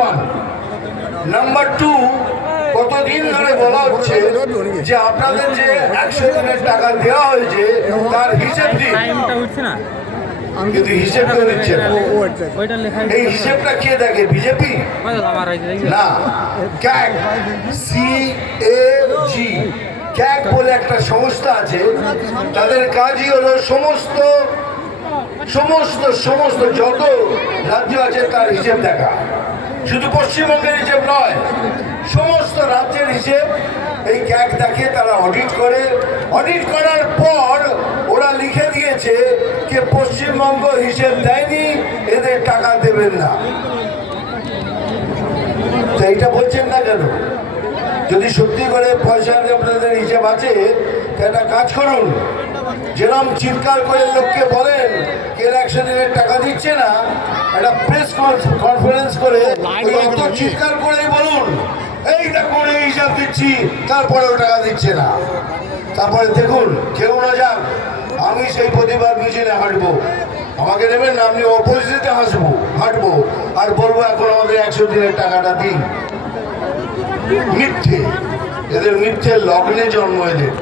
One. Number two, কতদিন ধরে বলা হচ্ছে যে আপনাদের যে 100 দিনের টাকা দেওয়া হয়েছে তার হিসেব দিন, কিন্তু হিসেব কেউ দিচ্ছে না। এই হিসেবটা কে দেখে? বিজেপি না, ক্যাগ, CAG, ক্যাগ বলে একটা সংস্থা আছে। তাদের কাজই হলো সমস্ত সমস্ত সমস্ত যত রাজ্য আছে তার হিসেব দেখা। শুধু পশ্চিমবঙ্গের হিসেব নয়, সমস্ত রাজ্যের হিসেব এই ক্যাগ দেখে। তারা অডিট করে, অডিট করার পর ওরা লিখে দিয়েছে যে পশ্চিমবঙ্গ হিসেব দেয়নি, এদের টাকা দেবেন না। তো এইটা বলছেন না কেন? যদি সত্যি করে পয়সা আপনাদের হিসেব আছে, একটা কাজ করুন, যেরকম চিৎকার করে লোককে বলেন কে 100 দিনের টাকা দিচ্ছে না, একটা প্রেস কনফারেন্স করে অত চিৎকার করেই বলুন এই দেখুন এই হিসাব দিচ্ছি, তারপরেও টাকা দিচ্ছে না। তারপরে দেখুন কেউ না যাক, আমি সেই প্রতিবাদ মিছিলে হাঁটবো। আমাকে নেবেন না, আপনি অপোজিটে হাঁটবো আর বলবো এখন আমাদের 100 দিনের টাকাটা দিন। মিথ্যে, এদের মিথ্যে লগ্নে জন্ম এদের।